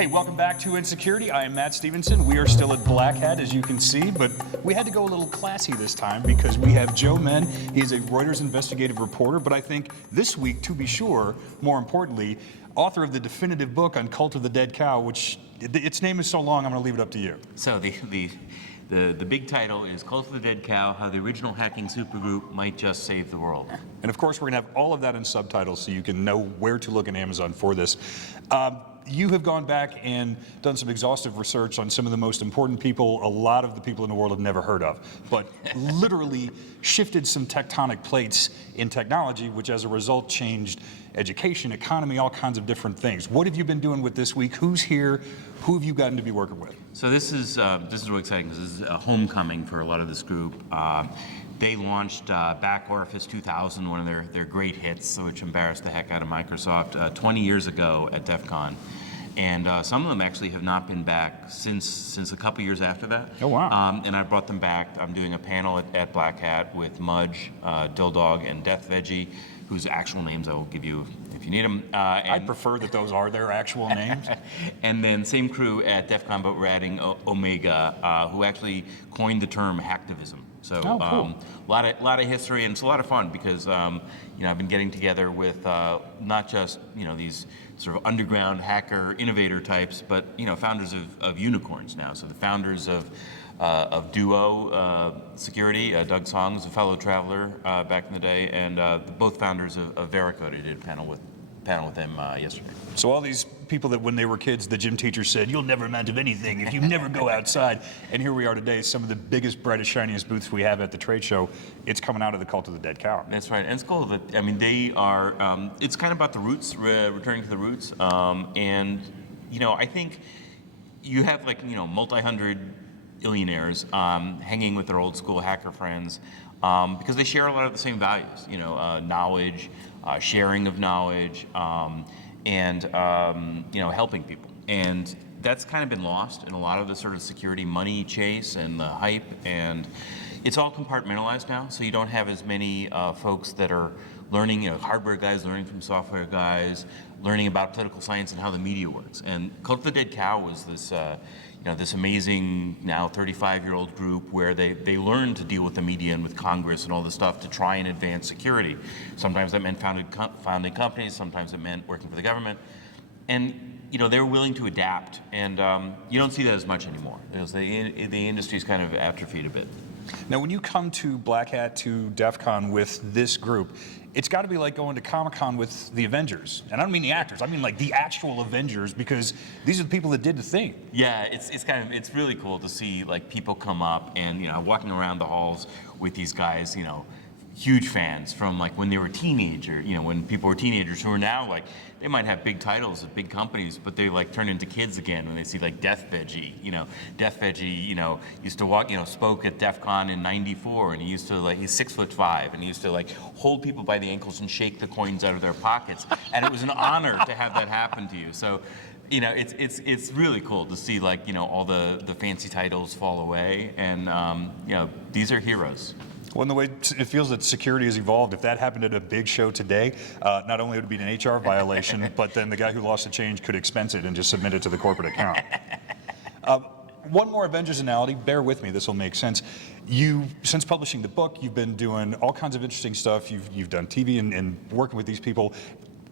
Hey, welcome back to Insecurity. I am Matt Stevenson. We are still at Black Hat, as you can see, but we had to go a little classy this time because we have Joe Menn. He is a Reuters investigative reporter, but I think this week, to be sure, more importantly, author of the definitive book on Cult of the Dead Cow, which its name is so long, I'm going to leave it up to you. So the big title is Cult of the Dead Cow, How the Original Hacking Supergroup Might Just Save the World. And of course, we're going to have all of that in subtitles so you can know where to look in Amazon for this. You have gone back and done some exhaustive research on some of the most important people a lot of the people in the world have never heard of, but literally shifted some tectonic plates in technology, which as a result changed education, economy, all kinds of different things. What have you been doing with this week? Who's here? Who have you gotten to be working with? So this is really exciting because this is a homecoming for a lot of this group. They launched Back Orifice 2000, one of their great hits, which embarrassed the heck out of Microsoft, 20 years ago at DEF CON. And some of them actually have not been back since a couple years after that. Oh, wow. And I brought them back. I'm doing a panel at Black Hat with Mudge, Dill Dog, and Death Veggie, whose actual names I will give you if you need them. I prefer that those are their actual names. And then same crew at DEF CON, but we're adding Omega, who actually coined the term hacktivism. So cool. a lot of history, and it's a lot of fun because I've been getting together with not just these sort of underground hacker innovator types, but founders of unicorns now. So the founders of Duo Security, Doug Song is a fellow traveler back in the day, and both founders of Veracode. I did a panel with them yesterday. So all these people that when they were kids, the gym teacher said, you'll never amount to anything if you never go outside. And here we are today, some of the biggest, brightest, shiniest booths we have at the trade show. It's coming out of the Cult of the Dead Cow. That's right. And it's cool that, they are, it's kind of about the roots, returning to the roots. I think you have multi-hundred billionaires hanging with their old school hacker friends because they share a lot of the same values, knowledge, sharing of knowledge, and helping people. And that's kind of been lost in a lot of the sort of security money chase and the hype, and it's all compartmentalized now, so you don't have as many folks that are learning, hardware guys learning from software guys, learning about political science and how the media works. And Cult of the Dead Cow was this this amazing, now 35-year-old group where they learned to deal with the media and with Congress and all this stuff to try and advance security. Sometimes that meant founding companies, sometimes it meant working for the government. And they were willing to adapt, and you don't see that as much anymore. The industry's kind of atrophied a bit. Now, when you come to Black Hat, to DEF CON with this group, it's got to be like going to Comic-Con with the Avengers. And I don't mean the actors, I mean like the actual Avengers, because these are the people that did the thing. Yeah, it's really cool to see people come up and walking around the halls with these guys, huge fans from when they were teenager, when people were teenagers who are now they might have big titles at big companies, but they turn into kids again when they see Death Veggie. Death Veggie, used to walk, spoke at DEF CON in '94, and he used to he's 6'5", and he used to hold people by the ankles and shake the coins out of their pockets, and it was an honor to have that happen to you. So. It's really cool to see all the fancy titles fall away, and these are heroes. Well, in the way it feels that security has evolved, if that happened at a big show today, not only would it be an HR violation, but then the guy who lost the change could expense it and just submit it to the corporate account. One more Avengers analogy, bear with me, this will make sense. Since publishing the book, you've been doing all kinds of interesting stuff. You've done TV and working with these people.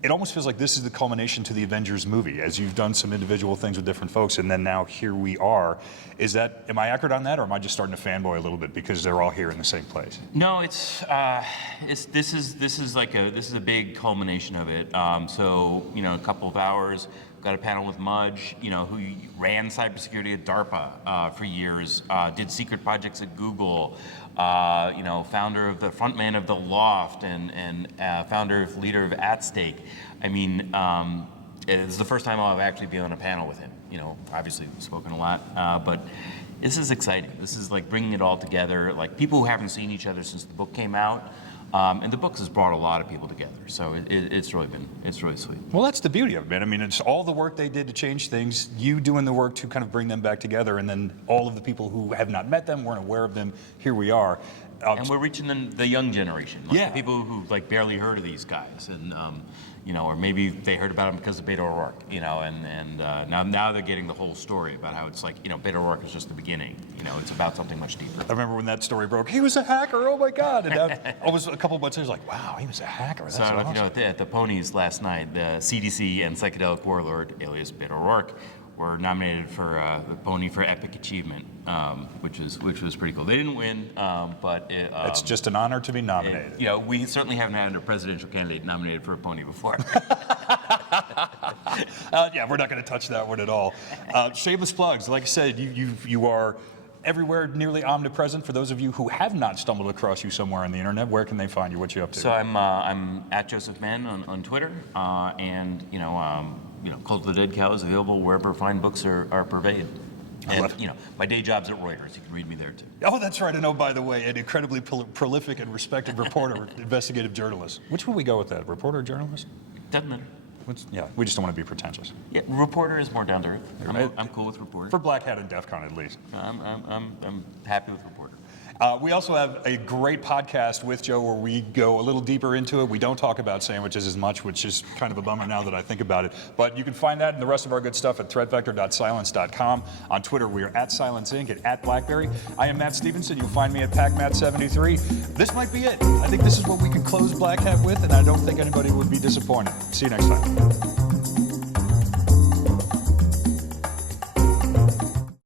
It almost feels like this is the culmination to the Avengers movie, as you've done some individual things with different folks, and then now here we are. Am I accurate on that, or am I just starting to fanboy a little bit because they're all here in the same place? No, this is a big culmination of it. So a couple of hours. Got a panel with Mudge, who ran cybersecurity at DARPA for years, did secret projects at Google, founder of the frontman of The Loft, and leader of At Stake. It's the first time I'll actually be on a panel with him. Obviously we've spoken a lot, but this is exciting. This is bringing it all together, people who haven't seen each other since the book came out. And the book has brought a lot of people together, so it's really sweet. Well, that's the beauty of it, man. It's all the work they did to change things, you doing the work to kind of bring them back together, and then all of the people who have not met them, weren't aware of them, here we are. And we're reaching the young generation, like Yeah. the people who like barely heard of these guys, and or maybe they heard about them because of Beto O'Rourke, and now they're getting the whole story about how it's like, Beto O'Rourke is just the beginning. It's about something much deeper. I remember when that story broke. He was a hacker. Oh my God! And now, almost a couple of months later, like, wow, he was a hacker. That's So I don't know if awesome. you know, at the Ponies last night, the CDC and psychedelic warlord, alias Beto O'Rourke, were nominated for the Pony for Epic Achievement, which was pretty cool. They didn't win, but It's just an honor to be nominated. we certainly haven't had a presidential candidate nominated for a pony before. Yeah, we're not going to touch that one at all. Shameless plugs. Like I said, you are everywhere, nearly omnipresent. For those of you who have not stumbled across you somewhere on the internet, where can they find you? What you up to? So I'm at Joseph Mann on Twitter, and Cult of the Dead Cow is available wherever fine books are purveyed. And my day job's at Reuters. You can read me there too. Oh, that's right. I know, by the way, an incredibly prolific and respected reporter, investigative journalist. Which one we go with that? Reporter or journalist? Doesn't matter. Yeah, we just don't want to be pretentious. Yeah, reporter is more down to earth. Right. I'm cool with reporter. For Black Hat and DEF CON, at least. I'm happy with reporter. We also have a great podcast with Joe where we go a little deeper into it. We don't talk about sandwiches as much, which is kind of a bummer now that I think about it. But you can find that and the rest of our good stuff at threatvector.cylance.com. On Twitter, we are at Cylance Inc. and at Blackberry. I am Matt Stevenson. You'll find me at PacMatt73. This might be it. I think this is what we can close Black Hat with, and I don't think anybody would be disappointed. See you next time.